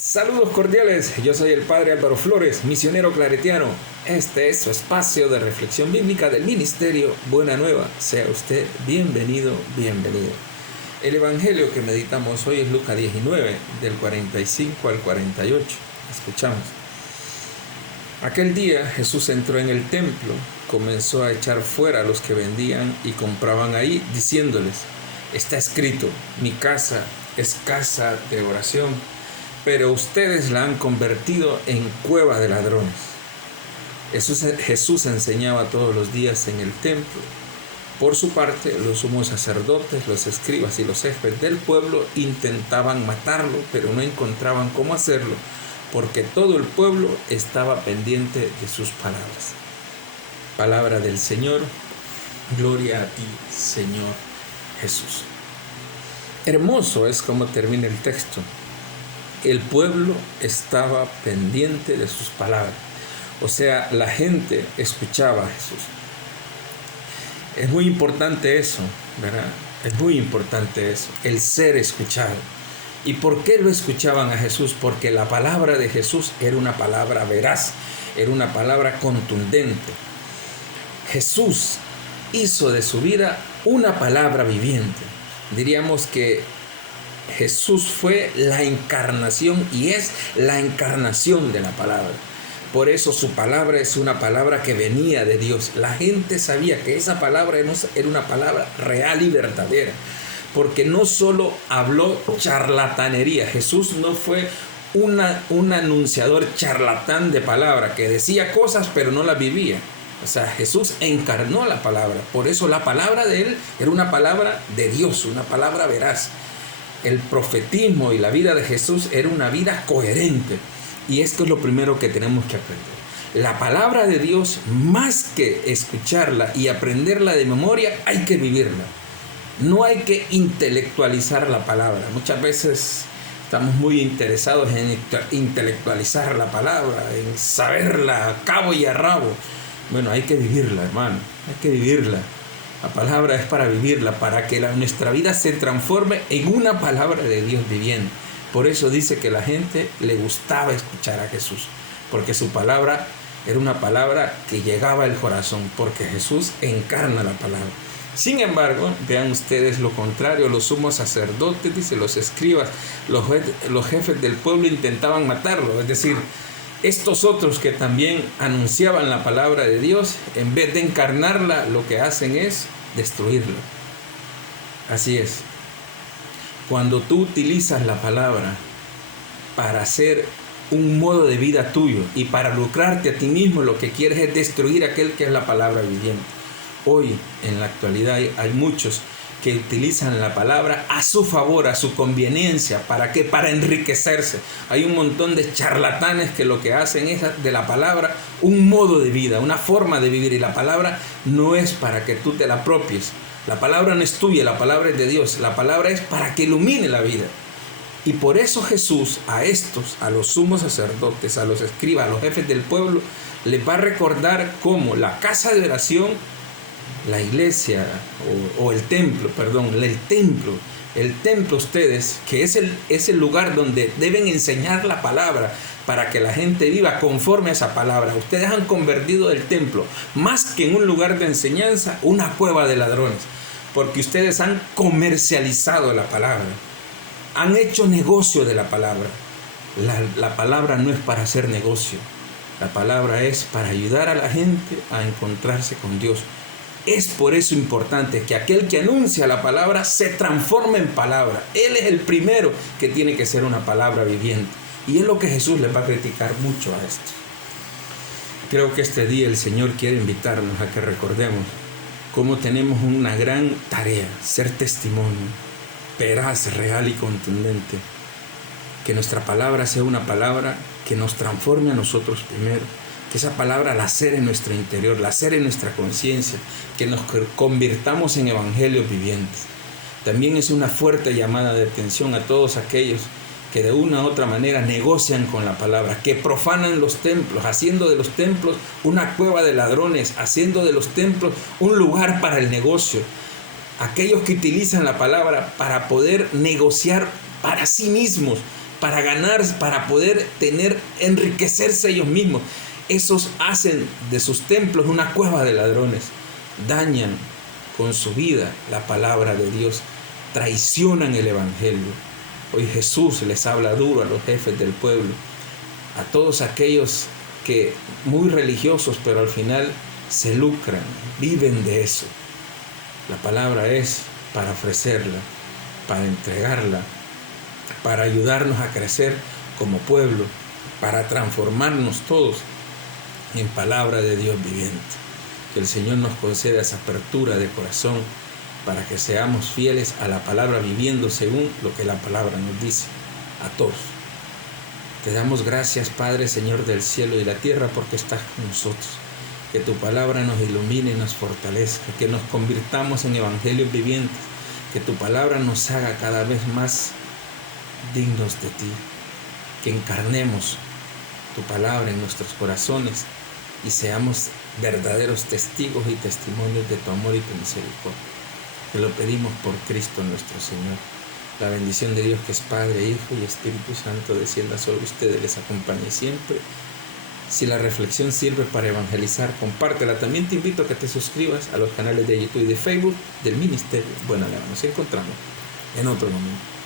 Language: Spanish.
Saludos cordiales, yo soy el Padre Álvaro Flores, misionero claretiano. Este es su espacio de reflexión bíblica del Ministerio Buena Nueva. Sea usted bienvenido, bienvenido. El evangelio que meditamos hoy es Lucas 19, del 45 al 48. Escuchamos. Aquel día Jesús entró en el templo, comenzó a echar fuera a los que vendían y compraban ahí, diciéndoles: está escrito, mi casa es casa de oración, pero ustedes la han convertido en cueva de ladrones. Jesús enseñaba todos los días en el templo. Por su parte, los sumos sacerdotes, los escribas y los jefes del pueblo intentaban matarlo, pero no encontraban cómo hacerlo, porque todo el pueblo estaba pendiente de sus palabras. Palabra del Señor, gloria a ti, Señor Jesús. Hermoso es como termina el texto. El pueblo estaba pendiente de sus palabras. O sea, la gente escuchaba a Jesús. Es muy importante eso, ¿verdad? Es muy importante eso, el ser escuchado. ¿Y por qué lo escuchaban a Jesús? Porque la palabra de Jesús era una palabra veraz, era una palabra contundente. Jesús hizo de su vida una palabra viviente. Diríamos que Jesús fue la encarnación y es la encarnación de la palabra. Por eso su palabra es una palabra que venía de Dios. La gente sabía que esa palabra era una palabra real y verdadera, porque no solo habló charlatanería. Jesús no fue un anunciador charlatán de palabra que decía cosas pero no las vivía. O sea, Jesús encarnó la palabra. Por eso la palabra de él era una palabra de Dios, una palabra veraz. El profetismo y la vida de Jesús era una vida coherente. Y esto es lo primero que tenemos que aprender. La palabra de Dios, más que escucharla y aprenderla de memoria, hay que vivirla. No hay que intelectualizar la palabra. Muchas veces estamos muy interesados en intelectualizar la palabra, en saberla a cabo y a rabo. Bueno, hay que vivirla, hermano. Hay que vivirla. La palabra es para vivirla, para que nuestra vida se transforme en una palabra de Dios viviente. Por eso dice que la gente le gustaba escuchar a Jesús, porque su palabra era una palabra que llegaba al corazón, porque Jesús encarna la palabra. Sin embargo, vean ustedes lo contrario, los sumos sacerdotes, dice, los escribas, los jefes del pueblo intentaban matarlo, es decir, estos otros que también anunciaban la palabra de Dios, en vez de encarnarla, lo que hacen es destruirla. Así es. Cuando tú utilizas la palabra para hacer un modo de vida tuyo y para lucrarte a ti mismo, lo que quieres es destruir aquel que es la palabra viviente. Hoy, en la actualidad, hay muchos que utilizan la palabra a su favor, a su conveniencia. ¿Para qué? Para enriquecerse. Hay un montón de charlatanes que lo que hacen es de la palabra un modo de vida, una forma de vivir. Y la palabra no es para que tú te la apropies. La palabra no es tuya, la palabra es de Dios. La palabra es para que ilumine la vida. Y por eso Jesús a los sumos sacerdotes, a los escribas, a los jefes del pueblo, les va a recordar cómo la casa de oración, la iglesia o el templo, el templo ustedes, que es el lugar donde deben enseñar la palabra para que la gente viva conforme a esa palabra. Ustedes han convertido el templo, más que en un lugar de enseñanza, una cueva de ladrones, porque ustedes han comercializado la palabra, han hecho negocio de la palabra. La palabra no es para hacer negocio, la palabra es para ayudar a la gente a encontrarse con Dios. Es por eso importante que aquel que anuncia la palabra se transforme en palabra. Él es el primero que tiene que ser una palabra viviente. Y es lo que Jesús les va a criticar mucho a esto. Creo que este día el Señor quiere invitarnos a que recordemos cómo tenemos una gran tarea, ser testimonio, veraz, real y contundente. Que nuestra palabra sea una palabra que nos transforme a nosotros primero. Que esa palabra la hacer en nuestro interior, la hacer en nuestra conciencia, que nos convirtamos en evangelios vivientes. También es una fuerte llamada de atención a todos aquellos que de una u otra manera negocian con la palabra, que profanan los templos, haciendo de los templos una cueva de ladrones, haciendo de los templos un lugar para el negocio. Aquellos que utilizan la palabra para poder negociar para sí mismos, para ganar, para poder enriquecerse ellos mismos. Esos hacen de sus templos una cueva de ladrones. Dañan con su vida la palabra de Dios. Traicionan el evangelio. Hoy Jesús les habla duro a los jefes del pueblo, a todos aquellos que muy religiosos, pero al final se lucran, viven de eso. La palabra es para ofrecerla, para entregarla, para ayudarnos a crecer como pueblo, para transformarnos todos en palabra de Dios viviente. Que el Señor nos conceda esa apertura de corazón para que seamos fieles a la palabra, viviendo según lo que la palabra nos dice a todos. Te damos gracias, Padre, Señor del cielo y la tierra, porque estás con nosotros. Que tu palabra nos ilumine y nos fortalezca, que nos convirtamos en evangelios vivientes, que tu palabra nos haga cada vez más dignos de ti, que encarnemos tu palabra en nuestros corazones y seamos verdaderos testigos y testimonios de tu amor y tu misericordia. Te lo pedimos por Cristo nuestro Señor. La bendición de Dios, que es Padre, Hijo y Espíritu Santo, descienda sobre ustedes, les acompañe siempre. Si la reflexión sirve para evangelizar, compártela. También te invito a que te suscribas a los canales de YouTube y de Facebook del Ministerio Buena Nueva. Nos encontramos en otro momento.